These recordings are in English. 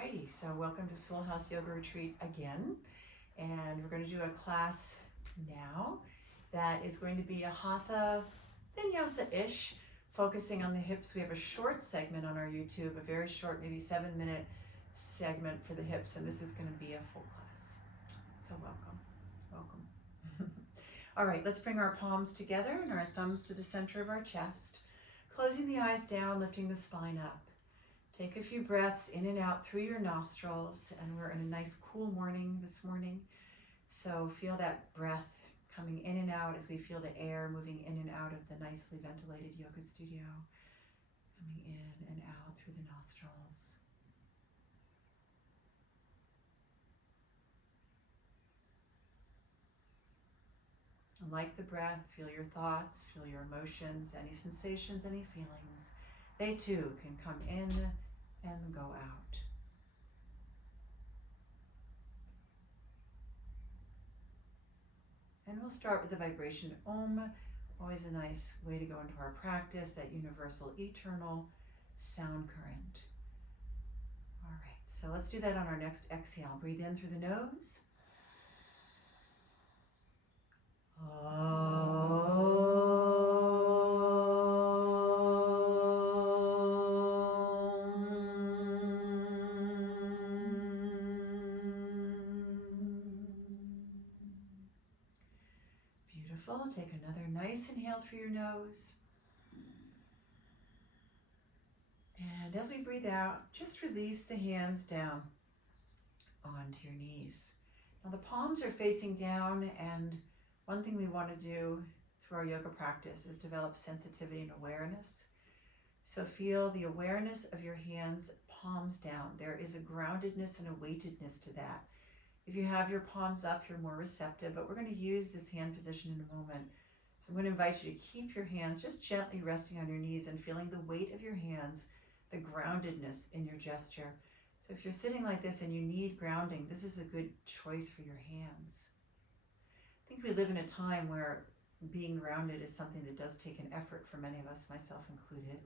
Alrighty, so welcome to Soul House Yoga Retreat again. And we're going to do a class now that is going to be a Hatha Vinyasa-ish, focusing on the hips. We have a short segment on our YouTube, a very short, maybe 7-minute segment for the hips, and this is going to be a full class. So welcome. All right, let's bring our palms together and our thumbs to the center of our chest, closing the eyes down, lifting the spine up. Take a few breaths in and out through your nostrils, and we're in a nice cool morning this morning. So feel that breath coming in and out as we feel the air moving in and out of the nicely ventilated yoga studio, coming in and out through the nostrils. And like the breath, feel your thoughts, feel your emotions, any sensations, any feelings. They too can come in and go out. And we'll start with the vibration Om, always a nice way to go into our practice, that universal, eternal sound current. All right, so let's do that on our next exhale. Breathe in through the nose. Beautiful. Take another nice inhale through your nose. And as we breathe out, just release the hands down onto your knees. Now the palms are facing down, and one thing we want to do through our yoga practice is develop sensitivity and awareness. So feel the awareness of your hands, palms down. There is a groundedness and a weightedness to that. If you have your palms up, you're more receptive, but we're going to use this hand position in a moment. So I'm going to invite you to keep your hands just gently resting on your knees and feeling the weight of your hands, the groundedness in your gesture. So if you're sitting like this and you need grounding, this is a good choice for your hands. I think we live in a time where being grounded is something that does take an effort for many of us, myself included.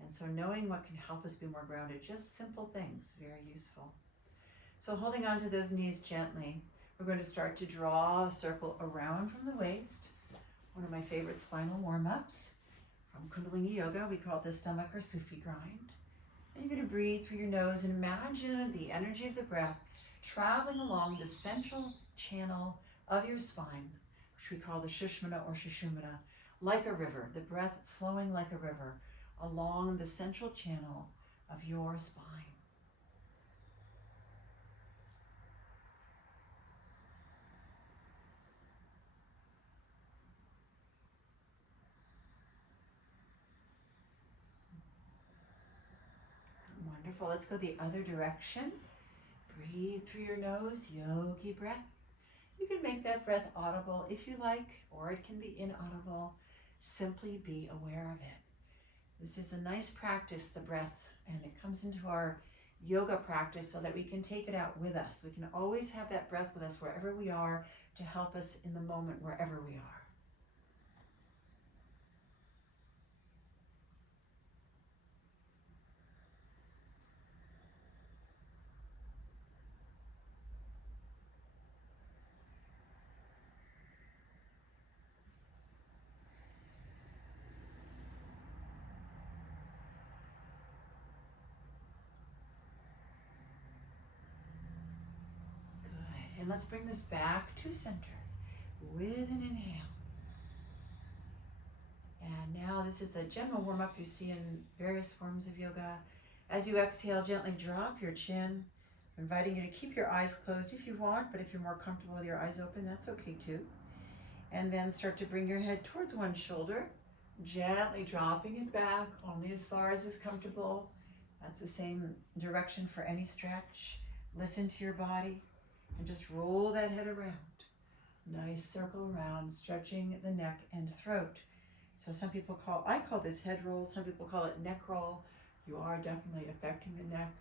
And so knowing what can help us be more grounded, just simple things, very useful. So holding on to those knees gently, we're going to start to draw a circle around from the waist. One of my favorite spinal warm-ups from Kundalini Yoga. We call it the stomach or Sufi grind. And you're going to breathe through your nose and imagine the energy of the breath traveling along the central channel of your spine, which we call the Shushmana or Shushumana, like a river, the breath flowing like a river along the central channel of your spine. Wonderful. Let's go the other direction. Breathe through your nose, yogi breath. You can make that breath audible if you like, or it can be inaudible. Simply be aware of it. This is a nice practice, the breath, and it comes into our yoga practice so that we can take it out with us. We can always have that breath with us wherever we are to help us in the moment wherever we are. And let's bring this back to center with an inhale. And now this is a general warm-up you see in various forms of yoga. As you exhale, gently drop your chin. I'm inviting you to keep your eyes closed if you want, but if you're more comfortable with your eyes open, that's okay too. And then start to bring your head towards one shoulder, gently dropping it back only as far as is comfortable. That's the same direction for any stretch. Listen to your body. And just roll that head around. Nice circle around, stretching the neck and throat. So I call this head roll, some people call it neck roll. You are definitely affecting the neck.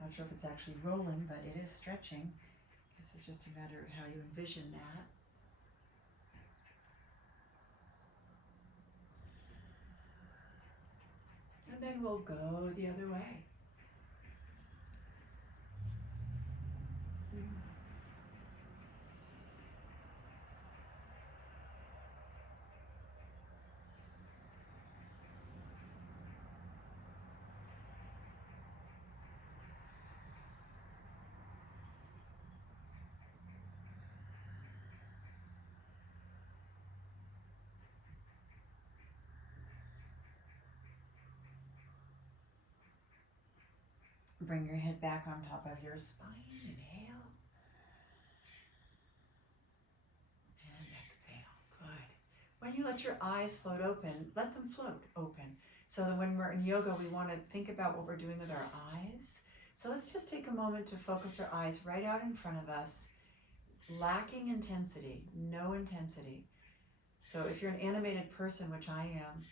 Not sure if it's actually rolling, but it is stretching. I guess it's just a matter of how you envision that. And then we'll go the other way. Bring your head back on top of your spine. Inhale. And exhale. Good. When you let your eyes float open, let them float open. So that when we're in yoga, we want to think about what we're doing with our eyes. So let's just take a moment to focus our eyes right out in front of us, lacking intensity, no intensity. So if you're an animated person, which I am,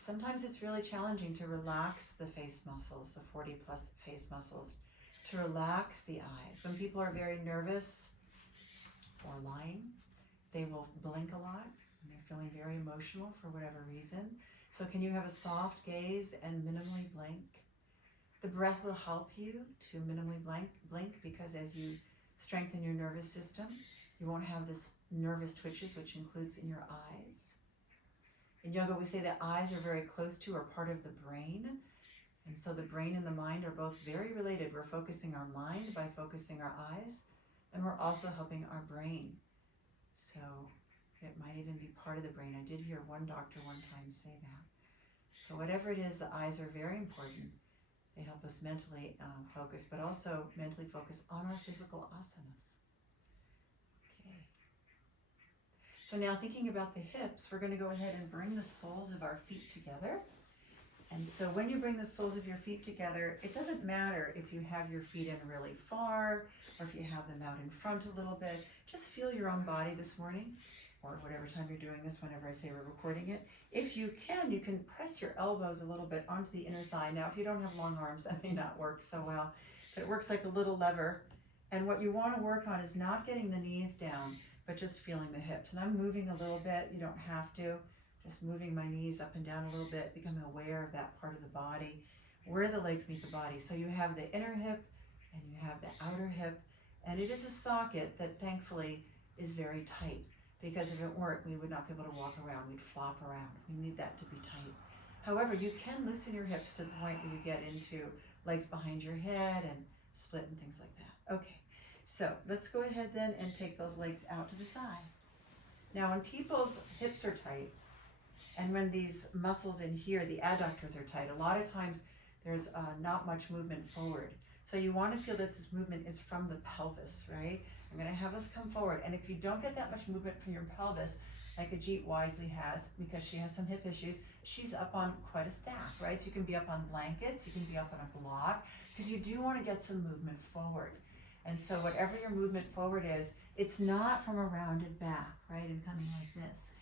sometimes it's really challenging to relax the face muscles, the 40 plus face muscles, to relax the eyes. When people are very nervous or lying, they will blink a lot and they're feeling very emotional for whatever reason. So can you have a soft gaze and minimally blink? The breath will help you to minimally blink because as you strengthen your nervous system, you won't have this nervous twitches, which includes in your eyes. In yoga, we say that eyes are very close to or part of the brain. And so the brain and the mind are both very related. We're focusing our mind by focusing our eyes, and we're also helping our brain. So it might even be part of the brain. I did hear one doctor one time say that. So whatever it is, the eyes are very important. They help us mentally focus, but also mentally focus on our physical asanas. Okay. So now thinking about the hips, we're going to go ahead and bring the soles of our feet together. And so when you bring the soles of your feet together, it doesn't matter if you have your feet in really far or if you have them out in front a little bit. Just feel your own body this morning, or whatever time you're doing this, whenever I say we're recording it. If you can press your elbows a little bit onto the inner thigh. Now, if you don't have long arms, that may not work so well, but it works like a little lever. And what you want to work on is not getting the knees down, but just feeling the hips. And I'm moving a little bit. You don't have to. Just moving my knees up and down a little bit, becoming aware of that part of the body, where the legs meet the body. So you have the inner hip and you have the outer hip, and it is a socket that thankfully is very tight, because if it weren't, we would not be able to walk around. We'd flop around. We need that to be tight. However, you can loosen your hips to the point where you get into legs behind your head and split and things like that. Okay, so let's go ahead then and take those legs out to the side. Now, when people's hips are tight, and when these muscles in here, the adductors are tight, a lot of times there's not much movement forward. So you want to feel that this movement is from the pelvis, right? I'm going to have us come forward. And if you don't get that much movement from your pelvis, like Ajit wisely has, because she has some hip issues, she's up on quite a stack, right? So you can be up on blankets, you can be up on a block, because you do want to get some movement forward. And so whatever your movement forward is, it's not from a rounded back, right? And coming like this.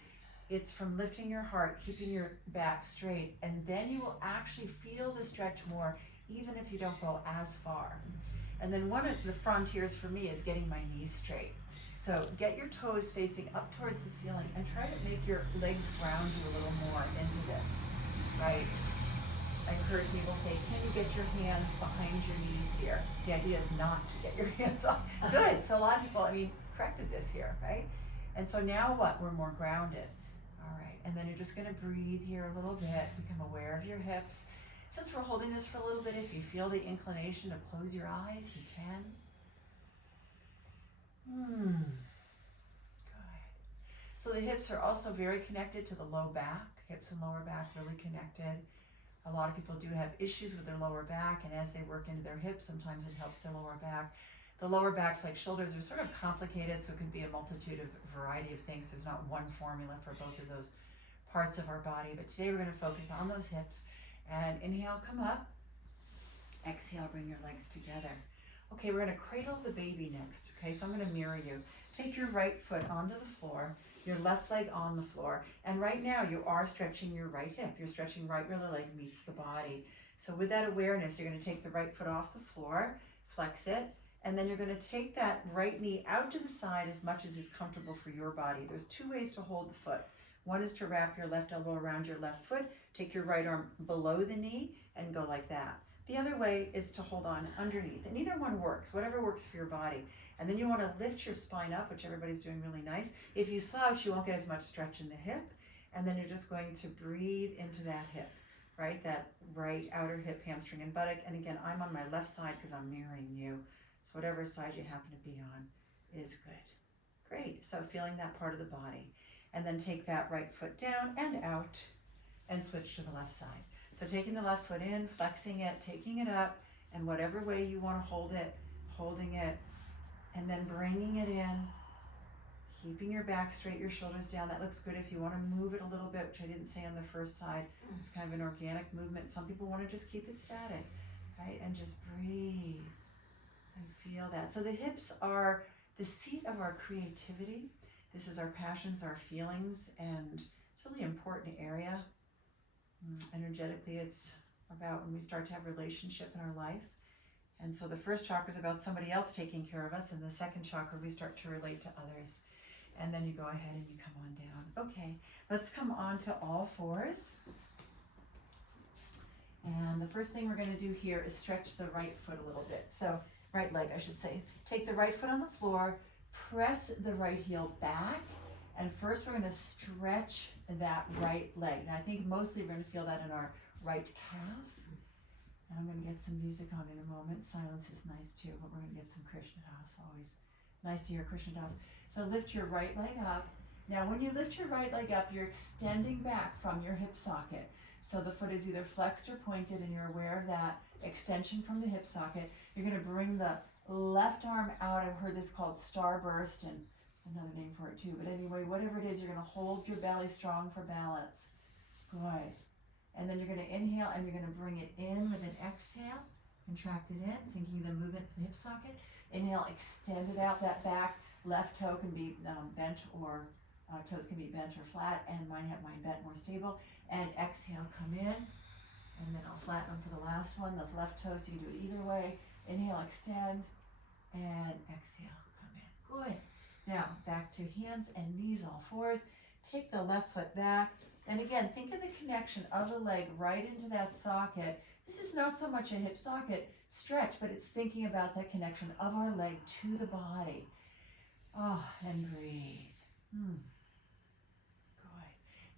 It's from lifting your heart, keeping your back straight, and then you will actually feel the stretch more, even if you don't go as far. And then one of the frontiers for me is getting my knees straight. So get your toes facing up towards the ceiling and try to make your legs ground you a little more into this, right? I've heard people say, can you get your hands behind your knees here? The idea is not to get your hands off. Good, so a lot of people, corrected this here, right? And so now what? We're more grounded. All right, and then you're just gonna breathe here a little bit, become aware of your hips. Since we're holding this for a little bit, if you feel the inclination to close your eyes, you can. Good. So the hips are also very connected to the low back. Hips and lower back really connected. A lot of people do have issues with their lower back, and as they work into their hips, sometimes it helps their lower back. The lower backs, like shoulders, are sort of complicated, so it can be a multitude of variety of things. There's not one formula for both of those parts of our body, but today we're going to focus on those hips. And inhale, come up. Exhale, bring your legs together. Okay, we're going to cradle the baby next. Okay, so I'm going to mirror you. Take your right foot onto the floor, your left leg on the floor, and right now you are stretching your right hip. You're stretching right where the leg meets the body. So with that awareness, you're going to take the right foot off the floor, flex it, and then you're going to take that right knee out to the side as much as is comfortable for your body. There's two ways to hold the foot. One is to wrap your left elbow around your left foot, take your right arm below the knee, and go like that. The other way is to hold on underneath, and either one works, whatever works for your body. And then you want to lift your spine up, which everybody's doing really nice. If you slouch, you won't get as much stretch in the hip, and then you're just going to breathe into that hip, right? That right outer hip, hamstring, and buttock. And again, I'm on my left side because I'm mirroring you. So whatever side you happen to be on is good. Great, so feeling that part of the body. And then take that right foot down and out and switch to the left side. So taking the left foot in, flexing it, taking it up, and whatever way you want to hold it, holding it, and then bringing it in, keeping your back straight, your shoulders down. That looks good. If you want to move it a little bit, which I didn't say on the first side, it's kind of an organic movement. Some people want to just keep it static, right? And just breathe and feel that. So the hips are the seat of our creativity. This is our passions, our feelings, and it's a really important area. Energetically, it's about when we start to have relationship in our life. And so the first chakra is about somebody else taking care of us, and the second chakra, we start to relate to others. And then you go ahead and you come on down. Okay, let's come on to all fours. And the first thing we're going to do here is stretch the right foot a little bit. So, right leg, I should say. Take the right foot on the floor, press the right heel back, and first we're going to stretch that right leg. Now I think mostly we're going to feel that in our right calf. And I'm going to get some music on in a moment. Silence is nice too, but we're going to get some Krishna Das. Always nice to hear Krishna Das. So lift your right leg up. Now when you lift your right leg up, you're extending back from your hip socket. So the foot is either flexed or pointed, and you're aware of that extension from the hip socket. You're going to bring the left arm out. I've heard this called starburst, and there's another name for it too. But anyway, whatever it is, you're going to hold your belly strong for balance. Good. And then you're going to inhale, and you're going to bring it in with an exhale. Contract it in, thinking the movement of the hip socket. Inhale, extend it out. That back left toe can be bent, or toes can be bent or flat, and mine bent, more stable. And exhale, come in, and then I'll flatten them for the last one. Those left toes, you can do it either way. Inhale, extend, and exhale, come in. Good. Now, back to hands and knees, all fours. Take the left foot back. And again, think of the connection of the leg right into that socket. This is not so much a hip socket stretch, but it's thinking about that connection of our leg to the body. And breathe. Good.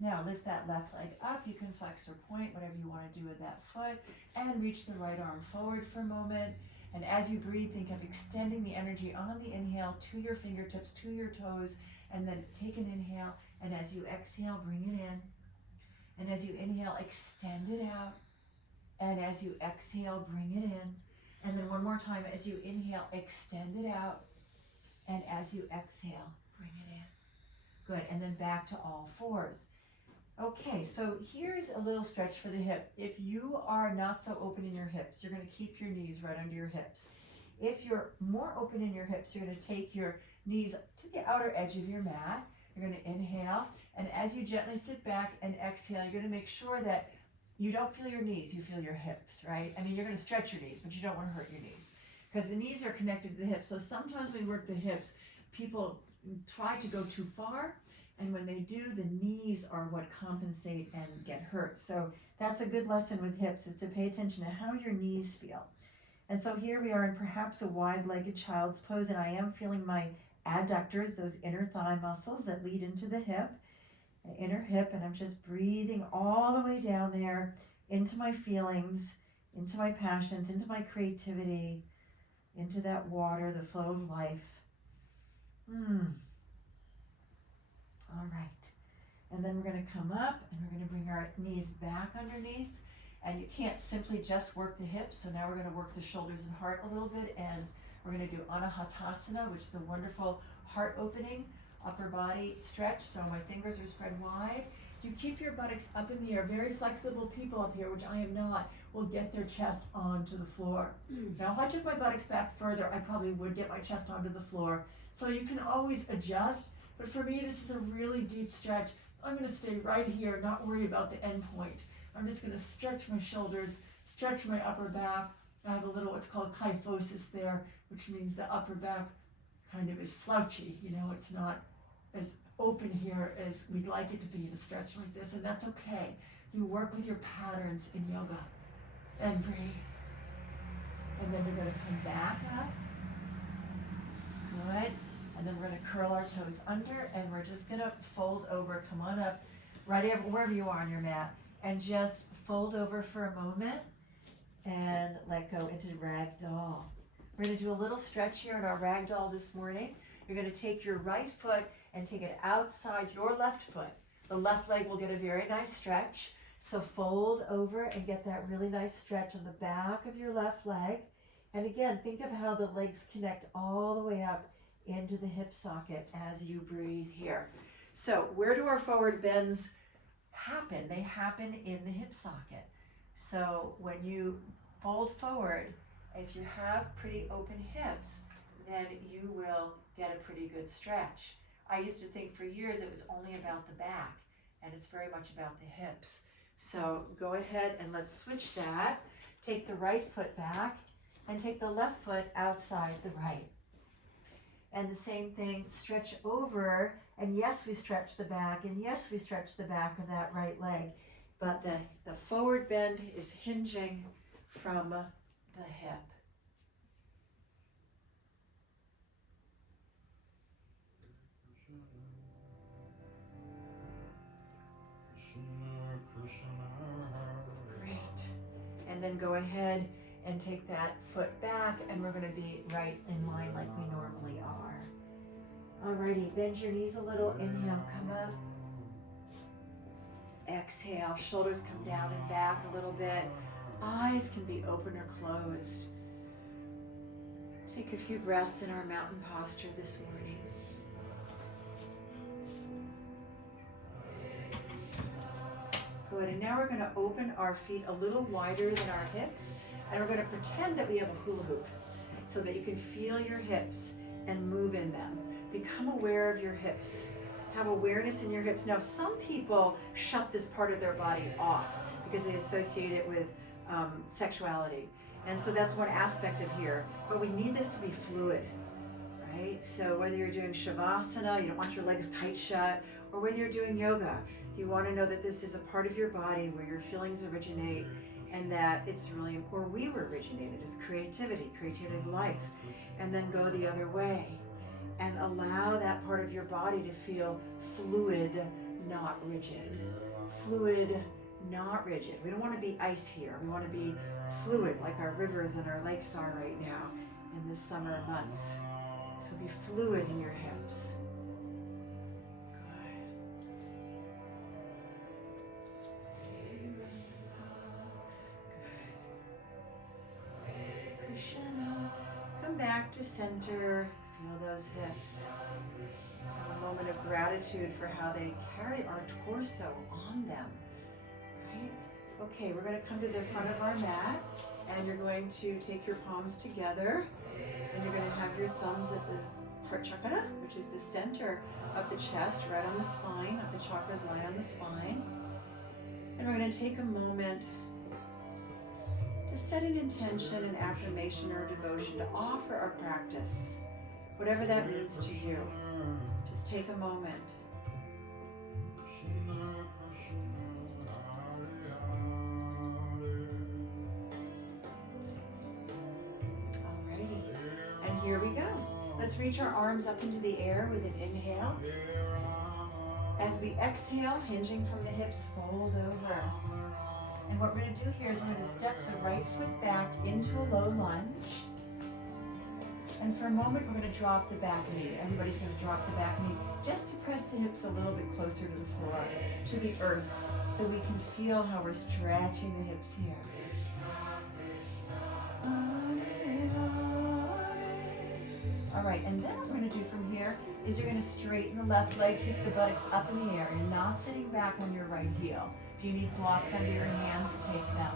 Now lift that left leg up. You can flex or point, whatever you want to do with that foot, and reach the right arm forward for a moment. And as you breathe, think of extending the energy on the inhale to your fingertips, to your toes, and then take an inhale. And as you exhale, bring it in. And as you inhale, extend it out. And as you exhale, bring it in. And then one more time, as you inhale, extend it out. And as you exhale, bring it in. Good, and then back to all fours. Okay, so here's a little stretch for the hip. If you are not so open in your hips, you're going to keep your knees right under your hips. If you're more open in your hips, you're going to take your knees to the outer edge of your mat. You're going to inhale, and as you gently sit back and exhale, you're going to make sure that you don't feel your knees, you feel your hips, right? I mean, you're going to stretch your knees, but you don't want to hurt your knees because the knees are connected to the hips. So sometimes when we work the hips, people try to go too far, and when they do, the knees are what compensate and get hurt. So that's a good lesson with hips, is to pay attention to how your knees feel. And so here we are in perhaps a wide-legged child's pose, and I am feeling my adductors, those inner thigh muscles that lead into the hip, inner hip, and I'm just breathing all the way down there into my feelings, into my passions, into my creativity, into that water, the flow of life. All right. And then we're going to come up, and we're going to bring our knees back underneath. And you can't simply just work the hips, so now we're going to work the shoulders and heart a little bit, and we're going to do Anahatasana, which is a wonderful heart opening, upper body stretch. So my fingers are spread wide. You keep your buttocks up in the air. Very flexible people up here, which I am not, will get their chest onto the floor. Now, if I took my buttocks back further, I probably would get my chest onto the floor. So you can always adjust, but for me, this is a really deep stretch. I'm going to stay right here, not worry about the end point. I'm just going to stretch my shoulders, stretch my upper back. I have a little what's called kyphosis there, which means the upper back kind of is slouchy. You know, it's not as open here as we'd like it to be in a stretch like this, and that's okay. You work with your patterns in yoga. And breathe. And then you're going to come back up. Good. And then we're going to curl our toes under, and we're just going to fold over. Come on up, wherever you are on your mat, and just fold over for a moment and let go into ragdoll. We're going to do a little stretch here in our ragdoll this morning. You're going to take your right foot and take it outside your left foot. The left leg will get a very nice stretch. So fold over and get that really nice stretch on the back of your left leg. And again, think of how the legs connect all the way up into the hip socket as you breathe here. So where do our forward bends happen? They happen in the hip socket. So when you fold forward, if you have pretty open hips, then you will get a pretty good stretch. I used to think for years it was only about the back, and it's very much about the hips. So go ahead and let's switch that. Take the right foot back and take the left foot outside the right. And the same thing, stretch over, and yes, we stretch the back, and yes, we stretch the back of that right leg, but the forward bend is hinging from the hip. Great. And then go ahead and take that foot back, and we're going to be right in line like we normally are. Alrighty, bend your knees a little. Inhale, come up. Exhale, shoulders come down and back a little bit. Eyes can be open or closed. Take a few breaths in our mountain posture this morning. Good, and now we're going to open our feet a little wider than our hips, and we're going to pretend that we have a hula hoop so that you can feel your hips and move in them. Become aware of your hips. Have awareness in your hips. Now, some people shut this part of their body off because they associate it with sexuality. And so that's one aspect of here. But we need this to be fluid, right? So whether you're doing Shavasana, you don't want your legs tight shut, or whether you're doing yoga, you want to know that this is a part of your body where your feelings originate, and that it's really, or we were originated as creativity, creative life, and then go the other way. And allow that part of your body to feel fluid, not rigid. Fluid, not rigid. We don't want to be ice here. We want to be fluid like our rivers and our lakes are right now in the summer months. So be fluid in your hips. Good. Krishna. Come back to center. Feel those hips. Have a moment of gratitude for how they carry our torso on them. Right? Okay, we're going to come to the front of our mat, and you're going to take your palms together, and you're going to have your thumbs at the heart chakra, which is the center of the chest, right on the spine. The chakras lie on the spine. And we're going to take a moment to set an intention, an affirmation, or a devotion to offer our practice. Whatever that means to you, just take a moment. Alrighty, and here we go. Let's reach our arms up into the air with an inhale. As we exhale, hinging from the hips, fold over. And what we're going to do here is we're going to step the right foot back into a low lunge. And for a moment, we're going to drop the back knee. Everybody's going to drop the back knee just to press the hips a little bit closer to the floor, to the earth, so we can feel how we're stretching the hips here. All right, and then what we're going to do from here is you're going to straighten the left leg, keep the buttocks up in the air. You're not sitting back on your right heel. If you need blocks under your hands, take them.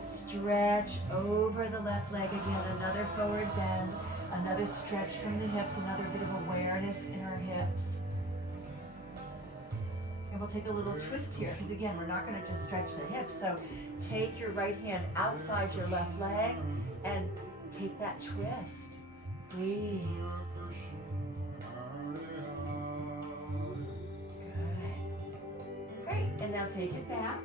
Stretch over the left leg again, another forward bend. Another stretch from the hips, another bit of awareness in our hips. And we'll take a little twist here, because again, we're not going to just stretch the hips. So take your right hand outside your left leg and take that twist. Breathe. Good. Great. And now take it back.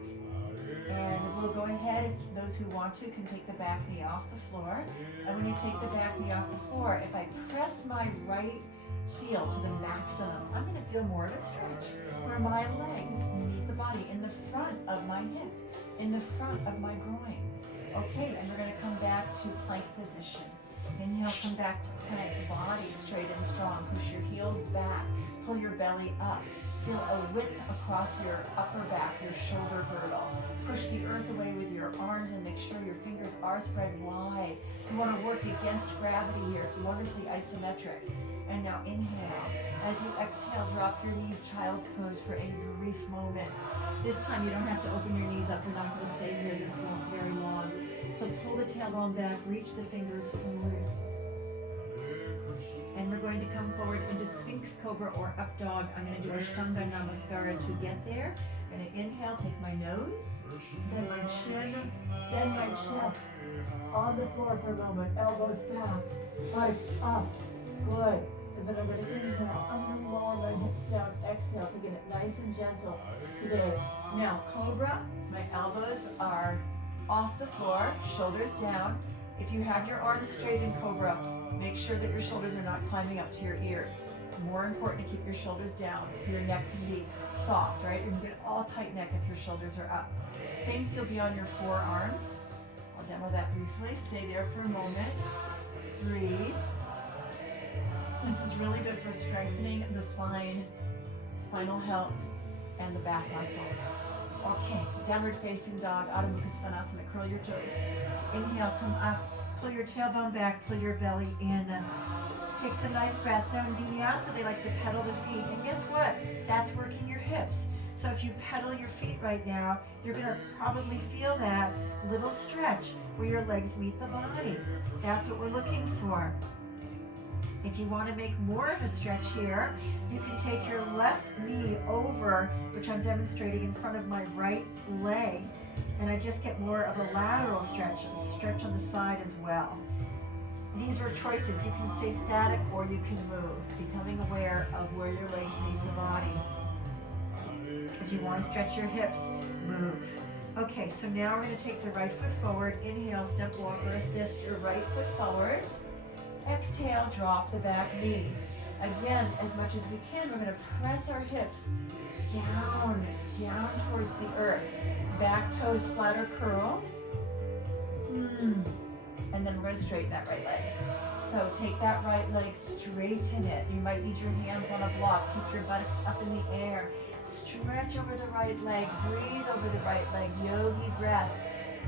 And we'll go ahead, those who want to can take the back knee off the floor. And when you take the back knee off the floor, if I press my right heel to the maximum, I'm going to feel more of a stretch where my legs meet the body in the front of my hip, in the front of my groin. Okay, and we're going to come back to plank position. Inhale, come back to plank, body straight and strong. Push your heels back, pull your belly up. Feel a width across your upper back, your shoulder girdle. Push the earth away with your arms and make sure your fingers are spread wide. You want to work against gravity here. It's wonderfully isometric. And now inhale. As you exhale, drop your knees, child's pose for a brief moment. This time you don't have to open your knees up. We're not going to stay here this long, very long. So pull the tailbone back, reach the fingers forward. And we're going to come forward into Sphinx Cobra or Up Dog. I'm going to do Ashtanga Namaskara to get there. I'm going to inhale, take my nose, then my chin, then my chest. On the floor for a moment, elbows back, legs up. Good. And then I'm going to inhale. I'm going to lower my hips down. Exhale to get it nice and gentle today. Now, Cobra, my elbows are off the floor, shoulders down. If you have your arms straight in Cobra, make sure that your shoulders are not climbing up to your ears. More important to keep your shoulders down so your neck can be soft, right? And you get all tight neck if your shoulders are up. Sphinx, you'll be on your forearms. I'll demo that briefly. Stay there for a moment. Breathe. This is really good for strengthening the spine, spinal health, and the back muscles. Okay, downward facing dog, Adho Mukha Svanasana, curl your toes. Inhale, come up, pull your tailbone back, pull your belly in. Take some nice breaths. Now in Vinyasa, they like to pedal the feet. And guess what? That's working your hips. So if you pedal your feet right now, you're gonna probably feel that little stretch where your legs meet the body. That's what we're looking for. If you want to make more of a stretch here, you can take your left knee over, which I'm demonstrating in front of my right leg, and I just get more of a lateral stretch on the side as well. These are choices. You can stay static or you can move, becoming aware of where your legs meet the body. If you want to stretch your hips, move. Okay, so now we're going to take the right foot forward. Inhale, step walker assist your right foot forward. Exhale, drop the back knee. Again, as much as we can, we're going to press our hips down towards the earth. Back toes flat or curled. And then we're going to straighten that right leg. So take that right leg, straighten it. You might need your hands on a block. Keep your buttocks up in the air. Stretch over the right leg. Breathe over the right leg. Yogi breath.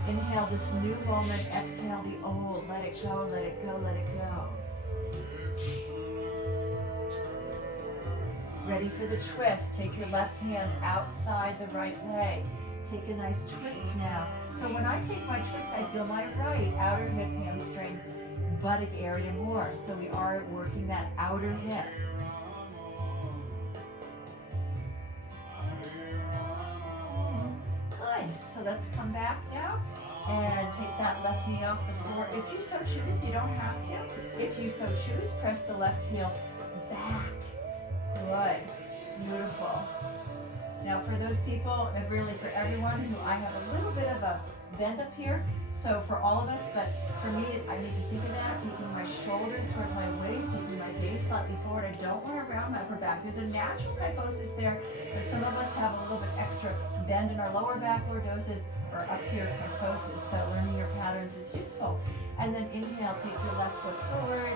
Inhale this new moment. Exhale the old. Let it go, let it go, let it go. Ready for the twist. Take your left hand outside the right leg. Take a nice twist now. So when I take my twist, I feel my right outer hip, hamstring, buttock area more. So we are working that outer hip. Good. So let's come back now and take that left knee off the floor. If you so choose, you don't have to. If you so choose, press the left heel back. Good. Beautiful. Now for those people, and really for everyone who I have a little bit of a bend up here, so for all of us, but for me, I need to think of that, taking my shoulders towards my waist, taking my gaze slightly forward. I don't want to round my upper back. There's a natural kyphosis there, but some of us have a little bit extra bend in our lower back, lordosis, or up here kyphosis, so learning your patterns is useful. And then inhale, take your left foot forward,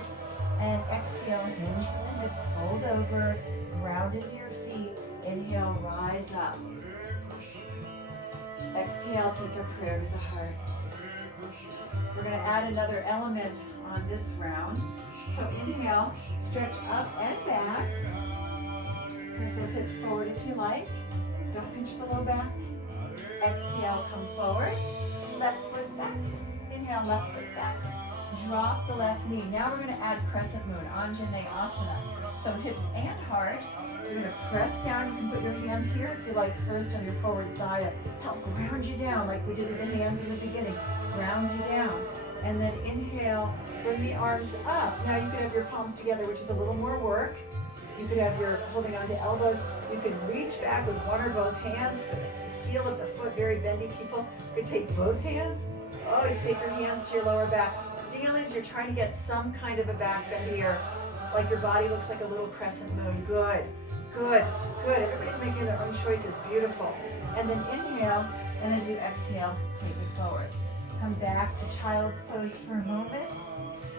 and exhale, hinge from the hips, fold over, ground into your feet. Inhale, rise up. Exhale, take a prayer to the heart. We're going to add another element on this round. So inhale, stretch up and back. Press those hips forward if you like. Don't pinch the low back. Exhale, come forward. Left foot back. Inhale, left foot back. Drop the left knee. Now we're going to add crescent moon, Anjaneyasana. So hips and heart. You're going to press down. You can put your hand here if you like, first on your forward thigh to help ground you down like we did with the hands in the beginning. Grounds you down. And then inhale, bring the arms up. Now you can have your palms together, which is a little more work. You could have your holding onto elbows. You could reach back with one or both hands for the heel of the foot. Very bendy people could take both hands. Oh, you take your hands to your lower back. Deal is you're trying to get some kind of a back bend here, like your body looks like a little crescent moon. Good, good, good. Everybody's making their own choices. Beautiful. And then inhale, and as you exhale, take it forward. Come back to child's pose for a moment,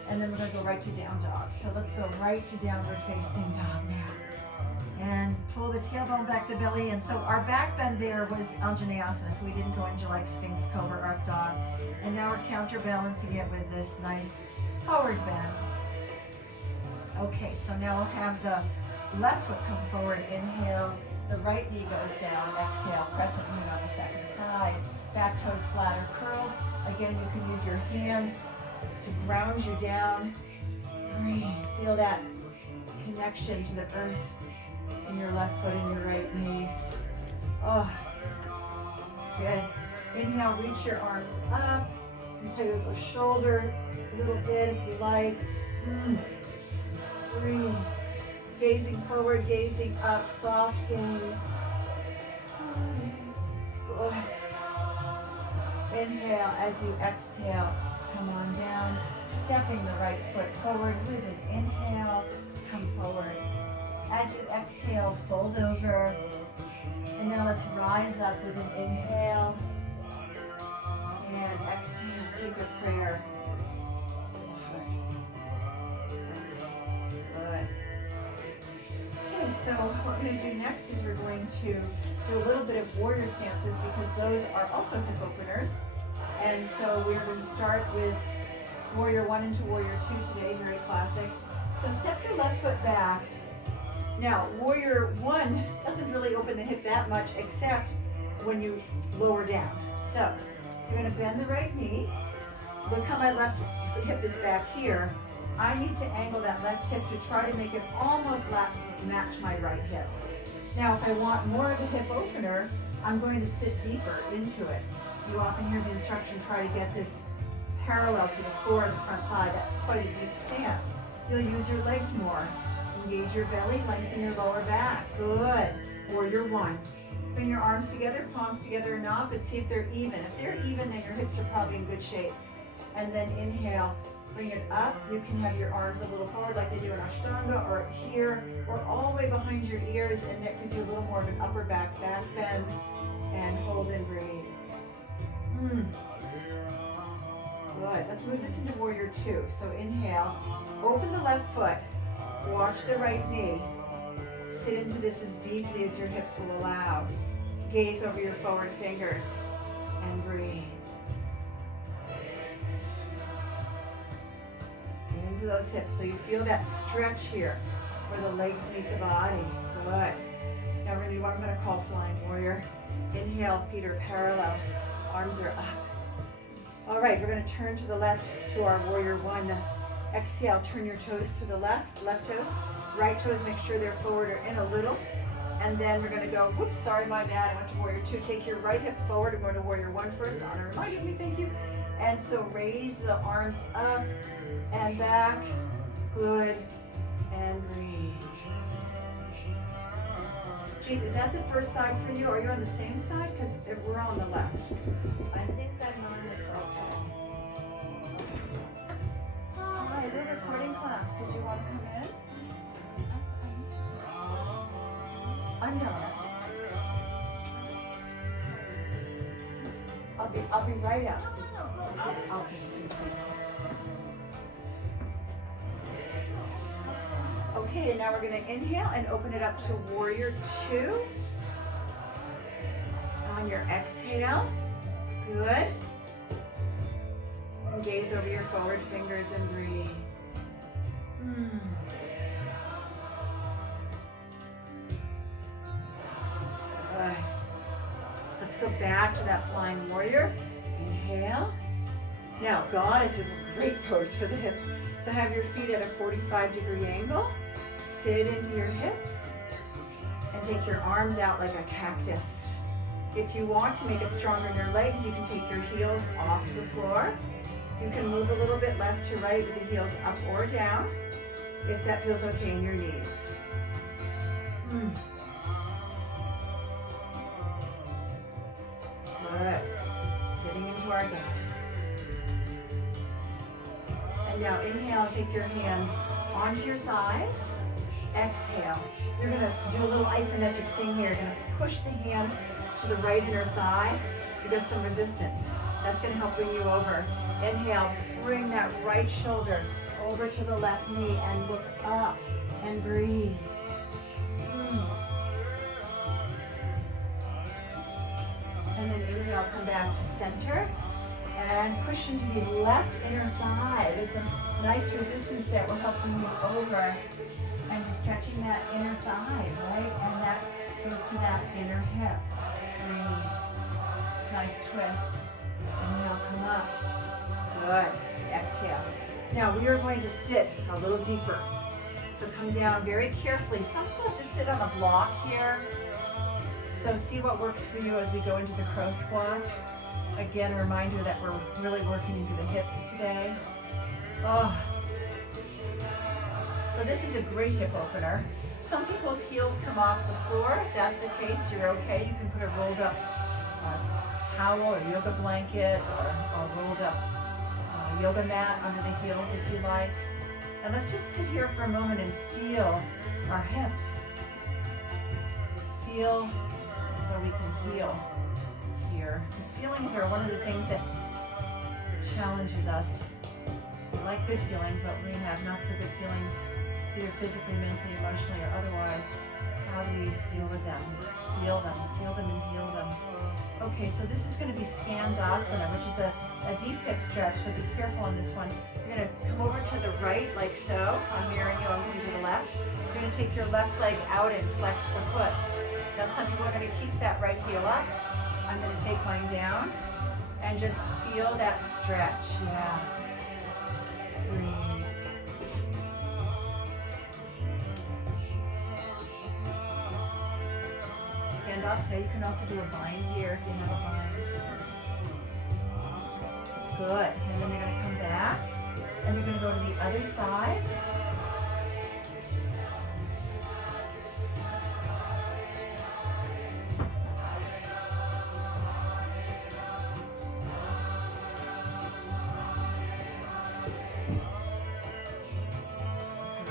and then we're going to go right to down dog. So let's go right to downward facing dog now. And pull the tailbone back, the belly. And so our back bend there was Anjaneyasana, so we didn't go into like Sphinx, Cobra, Arc Dog. And now we're counterbalancing it with this nice forward bend. Okay, so now we'll have the left foot come forward. Inhale, the right knee goes down. Exhale, crescent moon on the second side. Back toes flat or curled. Again, you can use your hand to ground you down. Breathe. Feel that connection to the earth in your left foot and your right knee. Oh, good. Inhale, reach your arms up. And play with those shoulders a little bit if you like. Breathe. Gazing forward, gazing up, soft gaze. Good. Inhale, as you exhale, come on down, stepping the right foot forward with an inhale, come forward. As you exhale, fold over. And now let's rise up with an inhale. And exhale, take a prayer. Good. Okay, so what we're going to do next is we're going to do a little bit of warrior stances because those are also hip openers. And so we're going to start with warrior 1 into warrior 2 today, very classic. So step your left foot back. Now, warrior 1 doesn't really open the hip that much except when you lower down. So you're going to bend the right knee. Look how my left hip is back here. I need to angle that left hip to try to make it almost match my right hip. Now, if I want more of a hip opener, I'm going to sit deeper into it. You often hear the instruction, try to get this parallel to the floor of the front thigh. That's quite a deep stance. You'll use your legs more. Engage your belly, lengthen your lower back. Good. Warrior 1. Bring your arms together, palms together or not, but see if they're even. If they're even, then your hips are probably in good shape. And then inhale, bring it up. You can have your arms a little forward like they do in Ashtanga, or here, or all the way behind your ears, and that gives you a little more of an upper back bend. And hold and breathe. Good. Let's move this into warrior 2. So inhale, open the left foot, watch the right knee. Sit into this as deeply as your hips will allow. Gaze over your forward fingers and breathe. Into those hips so you feel that stretch here where the legs meet the body. Good. Now we're going to do what I'm going to call flying warrior. Inhale, feet are parallel, arms are up. All right, we're going to turn to the left to our warrior 1. Exhale, turn your toes to the left toes. Right toes, make sure they're forward or in a little. And then we're going to go, whoops, sorry, my bad, I went to warrior 2. Take your right hip forward and go to warrior 1 first. Anna reminded me, thank you. And so raise the arms up and back. Good. And breathe. Jean, is that the first side for you? Are you on the same side? Because we're on the left. I think I'm on the first side. Hi, we're recording class. Did you want to come in? I'm done. I'll be right out. I'll be. Okay, and now we're going to inhale and open it up to warrior 2. On your exhale, good. And gaze over your forward fingers and breathe. Good. Let's go back to that flying warrior. Inhale. Now, goddess is a great pose for the hips. So have your feet at a 45-degree angle. Sit into your hips and take your arms out like a cactus. If you want to make it stronger in your legs, you can take your heels off the floor. You can move a little bit left to right with the heels up or down. if that feels okay in your knees. Good. Sitting into our gaps. And now inhale, take your hands onto your thighs. Exhale. You're going to do a little isometric thing here. You're going to push the hand to the right inner thigh to get some resistance. That's going to help bring you over. Inhale, bring that right shoulder over to the left knee and look up and breathe. And then inhale, come back to center and push into the left inner thigh. There's some nice resistance there. We're helping you over and you're stretching that inner thigh, right? And that goes to that inner hip. Breathe. Nice twist. Inhale, come up. Good. Exhale. Now we are going to sit a little deeper. So come down very carefully. Some people have to sit on a block here. So see what works for you as we go into the crow squat. Again, a reminder that we're really working into the hips today. Oh. So this is a great hip opener. Some people's heels come off the floor. If that's the case, you're okay. You can put a rolled up towel or yoga blanket or a rolled up yoga mat under the heels if you like. And let's just sit here for a moment and feel our hips. Feel so we can heal here. Because feelings are one of the things that challenges us. We like good feelings, but we have not so good feelings, either physically, mentally, emotionally, or otherwise. How do we deal with them? Feel them and heal them. Okay, so this is going to be Skandasana, which is a deep hip stretch, so be careful on this one. You're going to come over to the right like so. I'm mirroring you, I'm going to the left. You're going to take your left leg out and flex the foot. Now some people are going to keep that right heel up. I'm going to take mine down and just feel that stretch. Yeah. Breathe. Skandasana, you can also do a bind here if you have a bind. Good. And then you're going to come back and you're going to go to the other side.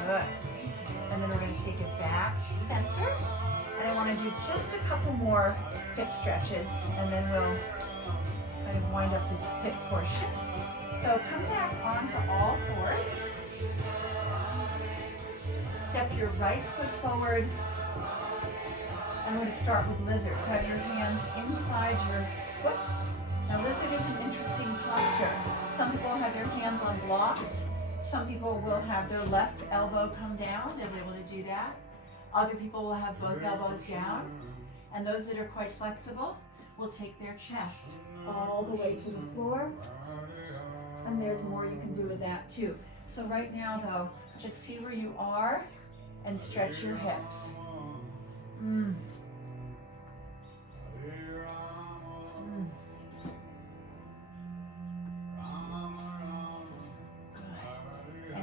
Good. And then we're going to take it back to center. And I want to do just a couple more hip stretches and then we'll kind of wind up this hip portion. So come back onto all fours. Step your right foot forward. I'm going to start with lizard. So have your hands inside your foot. Now lizard is an interesting posture. Some people have their hands on blocks. Some people will have their left elbow come down. They'll be able to do that. Other people will have both elbows down. And those that are quite flexible will take their chest all the way to the floor. And there's more you can do with that too. So right now though, just see where you are and stretch your hips. And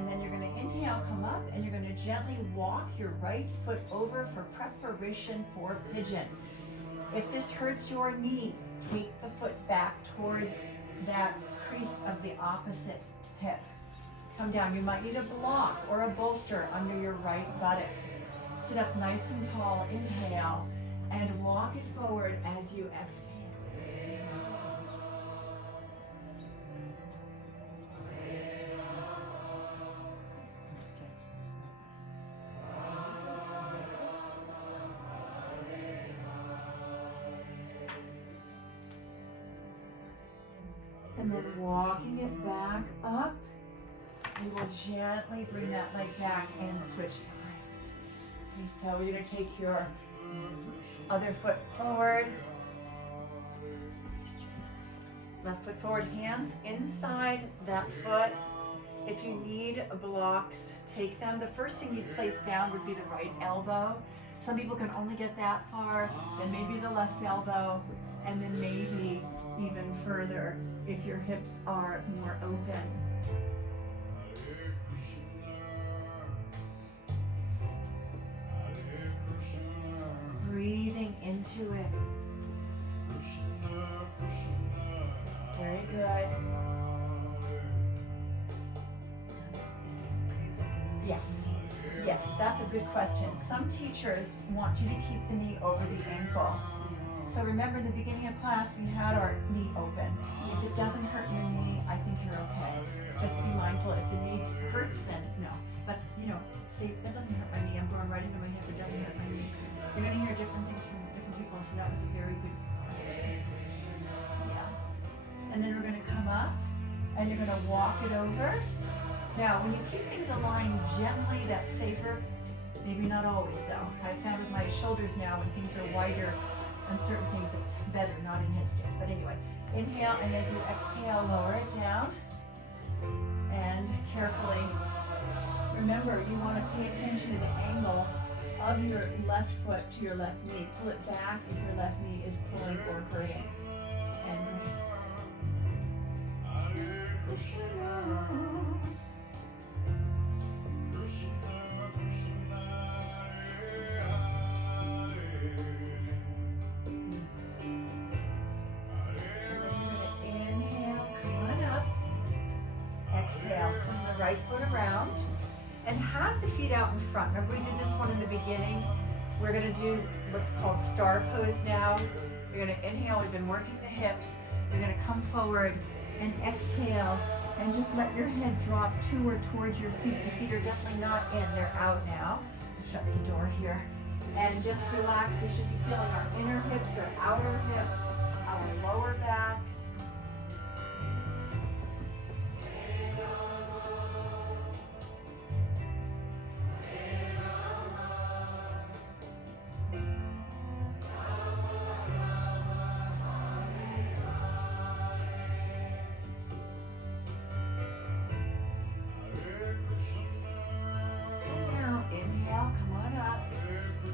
then you're going to inhale, come up, and you're going to gently walk your right foot over for preparation for pigeon. If this hurts your knee, take the foot back towards that crease of the opposite hip. Come down. You might need a block or a bolster under your right buttock. Sit up nice and tall, inhale, and walk it forward as you exhale. And then walking it back up, you will gently bring that leg back and switch sides. Okay, so you're going to take your other foot forward. Left foot forward, hands inside that foot. If you need blocks, take them. The first thing you'd place down would be the right elbow. Some people can only get that far, then maybe the left elbow, and then maybe even further if your hips are more open. into it. Very good. Yes. Yes, that's a good question. Some teachers want you to keep the knee over the ankle. So remember, in the beginning of class, we had our knee open. If it doesn't hurt your knee, I think you're okay. Just be mindful. If the knee hurts, then no. But, say, that doesn't hurt my knee. I'm going right into my hip. It doesn't hurt my knee. You're going to hear different things from different people, so that was a very good question. Yeah. And then we're going to come up, and you're going to walk it over. Now, when you keep things aligned gently, that's safer. Maybe not always, though. I've found with my shoulders now, when things are wider on certain things, it's better, not in headstand. But anyway, inhale, and as you exhale, lower it down. And carefully, remember, you want to pay attention to the angle of your left foot to your left knee. Pull it back if your left knee is pulling or hurting. And exhale, swing the right foot around and have the feet out in front. Remember we did this one in the beginning? We're going to do what's called star pose now. You're going to inhale, we've been working the hips. You're going to come forward and exhale and just let your head drop to or towards your feet. The feet are definitely not in, they're out now. Shut the door here. And just relax. You should be feeling our inner hips, our outer hips, our lower back.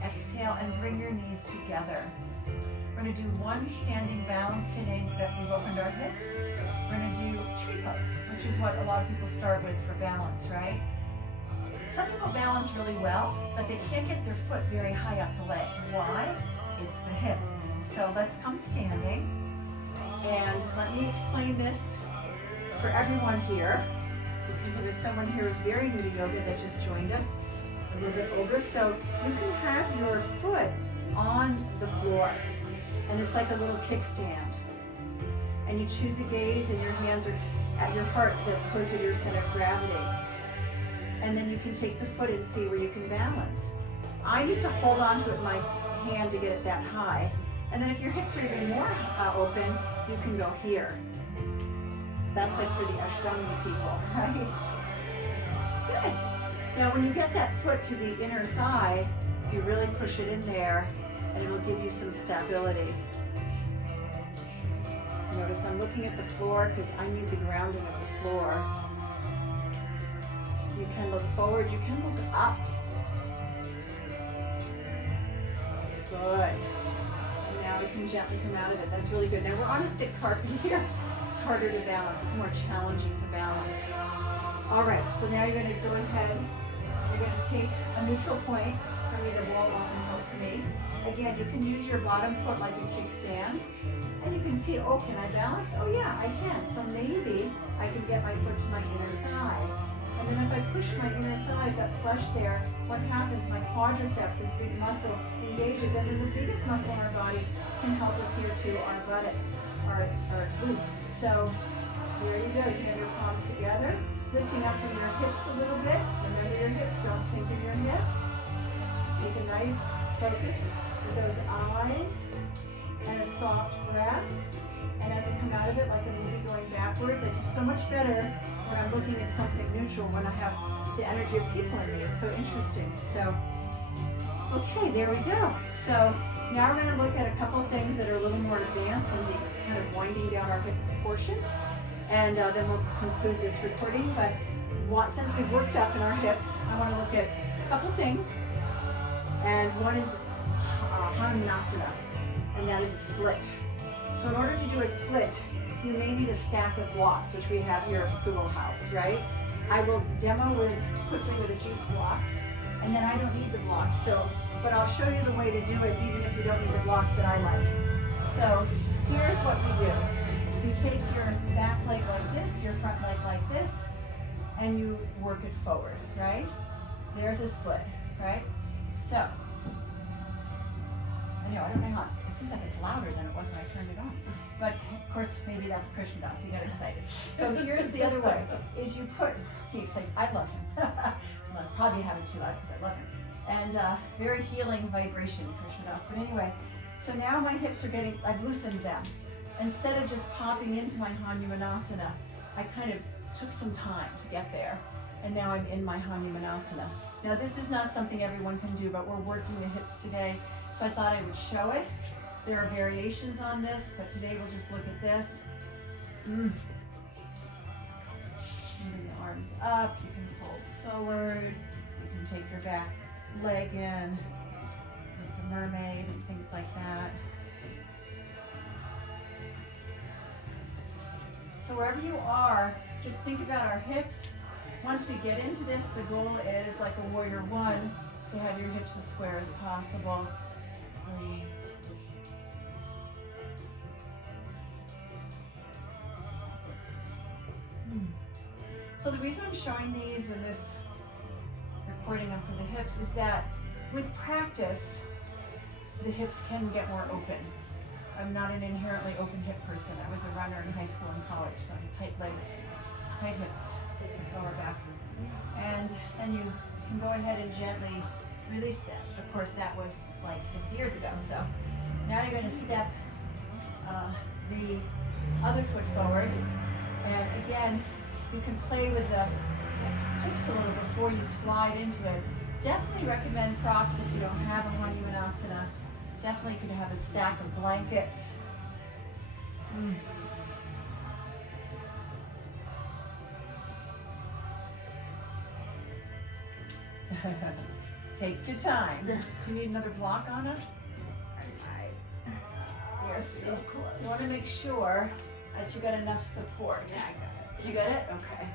Exhale and bring your knees together. We're going to do one standing balance today that we've opened our hips. We're going to do tree pose, which is what a lot of people start with for balance, right? Some people balance really well, but they can't get their foot very high up the leg. Why? It's the hip. So let's come standing. And let me explain this for everyone here, because there was someone here who's very new to yoga that just joined us a little bit older. So you can have your foot on the floor, and it's like a little kickstand. And you choose a gaze, and your hands are at your heart because that's closer to your center of gravity. And then you can take the foot and see where you can balance. I need to hold on to it with my hand to get it that high. And then if your hips are even more open, you can go here. That's like for the Ashtanga people, right? Good. Now when you get that foot to the inner thigh, you really push it in there, and it will give you some stability. Notice I'm looking at the floor because I need the grounding of the floor. You can look forward, you can look up. Good. And now we can gently come out of it. That's really good. Now we're on a thick carpet here. It's harder to balance. It's more challenging to balance. All right, so now you're going to go ahead. You're going to take a neutral point. For me, the wall often helps me. Again, you can use your bottom foot like a kickstand. And you can see, oh, can I balance? Oh yeah, I can. So maybe I can get my foot to my inner thigh. And then if I push my inner thigh, that flesh there, what happens? My quadricep, this big muscle, engages. And then the biggest muscle in our body can help us here too, our buttock, our glutes. So there you go. You have your palms together, lifting up from your hips a little bit. Remember your hips, don't sink in your hips. Take a nice focus with those eyes and a soft breath. And as I come out of it, like a movie going backwards, I do so much better when I'm looking at something neutral, when I have the energy of people in me. It's so interesting. So, okay, there we go. So now we're going to look at a couple of things that are a little more advanced and kind of winding down our hip portion. And then we'll conclude this recording. But since we've worked up in our hips, I want to look at a couple of things. And one is Hanumanasana, and that is a split. So in order to do a split, you may need a stack of blocks, which we have here at SEWALL House, right? I will demo quickly with the Jeets blocks, and then I don't need the blocks. So, but I'll show you the way to do it even if you don't need the blocks that I like. So here's what you do. You take your back leg like this, your front leg like this, and you work it forward, right? There's a split, right? So, I don't know how, it seems like it's louder than it was when I turned it on. But of course, maybe that's Krishna Das, he got excited. So here's the other way, is you put, he excited, I love him. Well, I probably have it too loud because I love him. And very healing vibration, Krishna Das. But anyway, so now my hips are getting, I've loosened them. Instead of just popping into my Hanumanasana, I kind of took some time to get there. And now I'm in my Hanumanasana. Now this is not something everyone can do, but we're working the hips today. So I thought I would show it. There are variations on this, but today we'll just look at this. Bring the arms up, you can fold forward, you can take your back leg in, like the mermaid and things like that. So wherever you are, just think about our hips. Once we get into this, the goal is, like a warrior one, to have your hips as square as possible. Breathe. So the reason I'm showing these in this recording them for the hips is that with practice, the hips can get more open. I'm not an inherently open hip person. I was a runner in high school and college, so I'm tight legs, tight hips, lower back. And then you can go ahead and gently release them. Of course, that was like 50 years ago. So now you're going to step the other foot forward. And again, you can play with the hips a little before you slide into it. Definitely recommend props if you don't have a Hanumanasana. Definitely could have a stack of blankets. Take your time. You need another block, Anna? You're so close. You want to make sure that you got enough support. Yeah, I got it. You got it? Okay.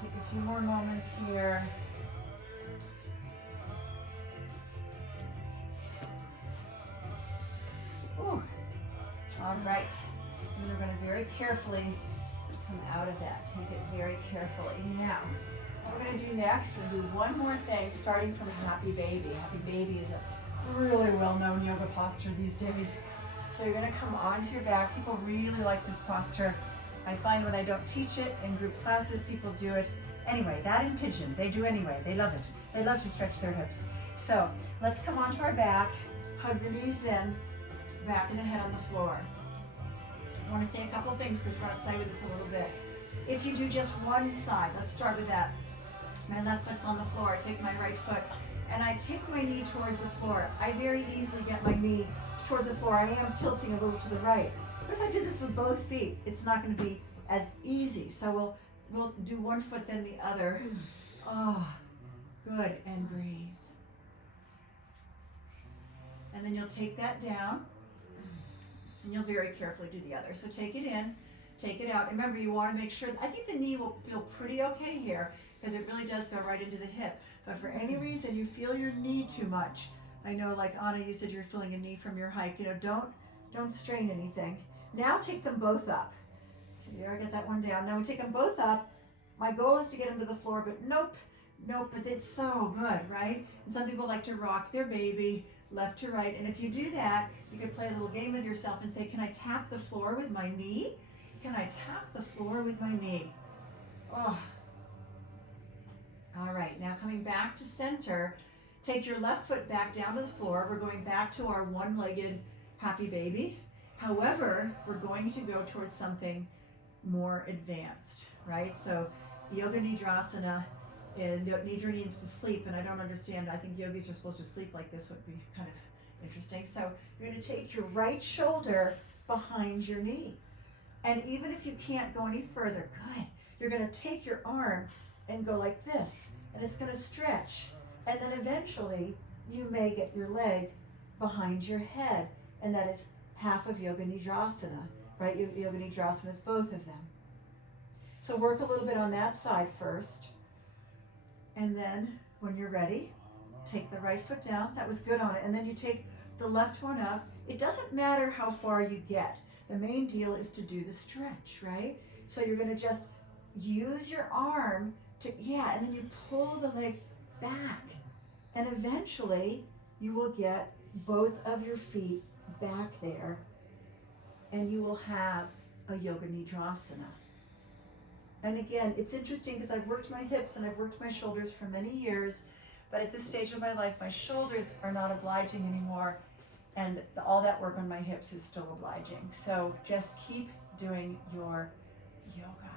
Take a few more moments here. Ooh. All right. And we're going to very carefully come out of that. Take it very carefully. Now, what we're going to do next, we'll do one more thing, starting from Happy Baby. Happy Baby is a really well-known yoga posture these days. So you're going to come onto your back. People really like this posture. I find when I don't teach it in group classes, people do it anyway. That and pigeon, they do anyway. They love it. They love to stretch their hips. So let's come onto our back, hug the knees in, back of the head on the floor. I want to say a couple of things because we're going to play with this a little bit. If you do just one side, let's start with that. My left foot's on the floor, I take my right foot, and I take my knee toward the floor. I very easily get my knee towards the floor. I am tilting a little to the right. But if I did this with both feet, it's not going to be as easy. So we'll do one foot then the other. Oh, good, and breathe. And then you'll take that down, and you'll very carefully do the other. So take it in, take it out. Remember, you want to make sure, I think the knee will feel pretty okay here, because it really does go right into the hip. But for any reason you feel your knee too much, I know, like Anna, you said you're feeling a knee from your hike, don't strain anything. Now take them both up. So there, I get that one down. Now we take them both up. My goal is to get them to the floor, but nope, but it's so good, right? And some people like to rock their baby left to right. And if you do that, you could play a little game with yourself and say, can I tap the floor with my knee? Can I tap the floor with my knee? Oh. All right, now coming back to center, take your left foot back down to the floor. We're going back to our one-legged Happy Baby. However, we're going to go towards something more advanced, right? So Yoga Nidrasana, and Nidra needs to sleep, and I don't understand. I think yogis are supposed to sleep like this, would be kind of interesting. So you're going to take your right shoulder behind your knee. And even if you can't go any further, good. You're going to take your arm and go like this, and it's going to stretch. And then eventually, you may get your leg behind your head, and that is half of Yoga Nidrasana, right? Yoga Nidrasana is both of them. So work a little bit on that side first, and then when you're ready, take the right foot down. That was good on it. And then you take the left one up. It doesn't matter how far you get. The main deal is to do the stretch, right? So you're going to just use your arm to, yeah, and then you pull the leg back. And eventually you will get both of your feet back there, and you will have a Yoga Nidrasana. And again, it's interesting because I've worked my hips and I've worked my shoulders for many years, but at this stage of my life, my shoulders are not obliging anymore, and all that work on my hips is still obliging. So just keep doing your yoga.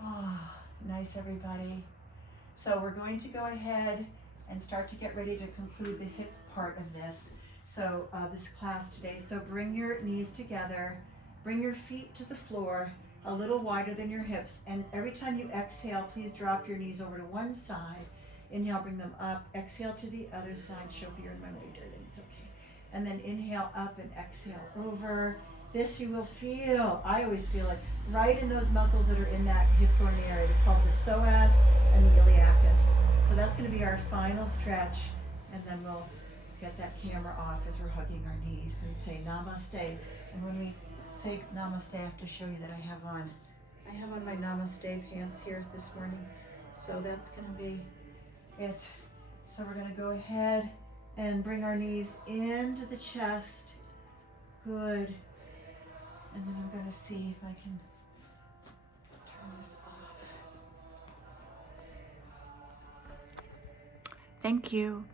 Ah, nice, everybody. So we're going to go ahead and start to get ready to conclude the hip part of this. So this class today. So bring your knees together, bring your feet to the floor, a little wider than your hips, and every time you exhale, please drop your knees over to one side. Inhale, bring them up. Exhale to the other side. Shoki, you're in my way, darling. It's okay. And then inhale up and exhale over. This you will feel, I always feel it, right in those muscles that are in that hip bone area. They're called the psoas and the iliacus. So that's going to be our final stretch, and then we'll get that camera off as we're hugging our knees and say namaste. And when we say namaste, I have to show you that I have on my namaste pants here this morning. So that's going to be it. So we're going to go ahead and bring our knees into the chest. Good. And then I'm going to see if I can turn this off. Thank you.